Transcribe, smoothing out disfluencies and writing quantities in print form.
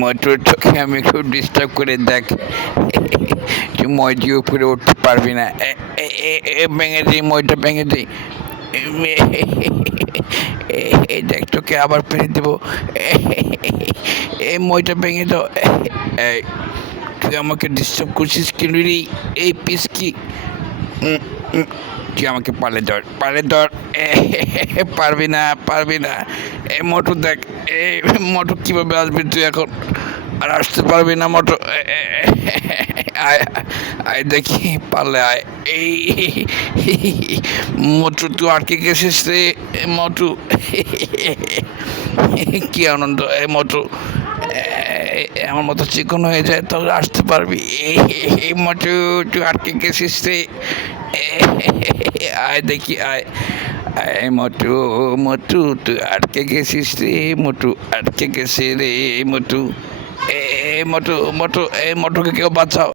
Motor তোকে আমি খুব ডিস্টার্ব করে দেখ। তুই মইটি উপরে উঠতে পারবি না। ভেঙে দিই, মইটা ভেঙে দিই। এই দেখ, তোকে আবার ফেলে দেবো। এই মইটা ভেঙে দাও। এই, তুই আমাকে ডিস্টার্ব করছিস কেন রে? এই পিসকি, তুই আমাকে পালে ধর। পারবি না, পারবি না। এই মোটর দেখ, এই মোটর কিভাবে আসবি তুই এখন? আর আসতে পারবি না মোটর। আয়, আয় দেখি, পারলে আয়। এই মোটু, তুই আটকে গেছিস রে মোটু। কি আনন্দ এই মোটু, আমার মতো চিকন হয়ে যায় তাহলে আসতে পারবি। এই মোটু, তুই আটকে গেছিস রে। আয় দেখি, আয় আয় মোটু। মোটু, তুই আটকে গেছিস রে মোটু, আটকে গেছে রে মোটু। মোটু, মোটু, এই মোটুকে কেউ বাঁচাও।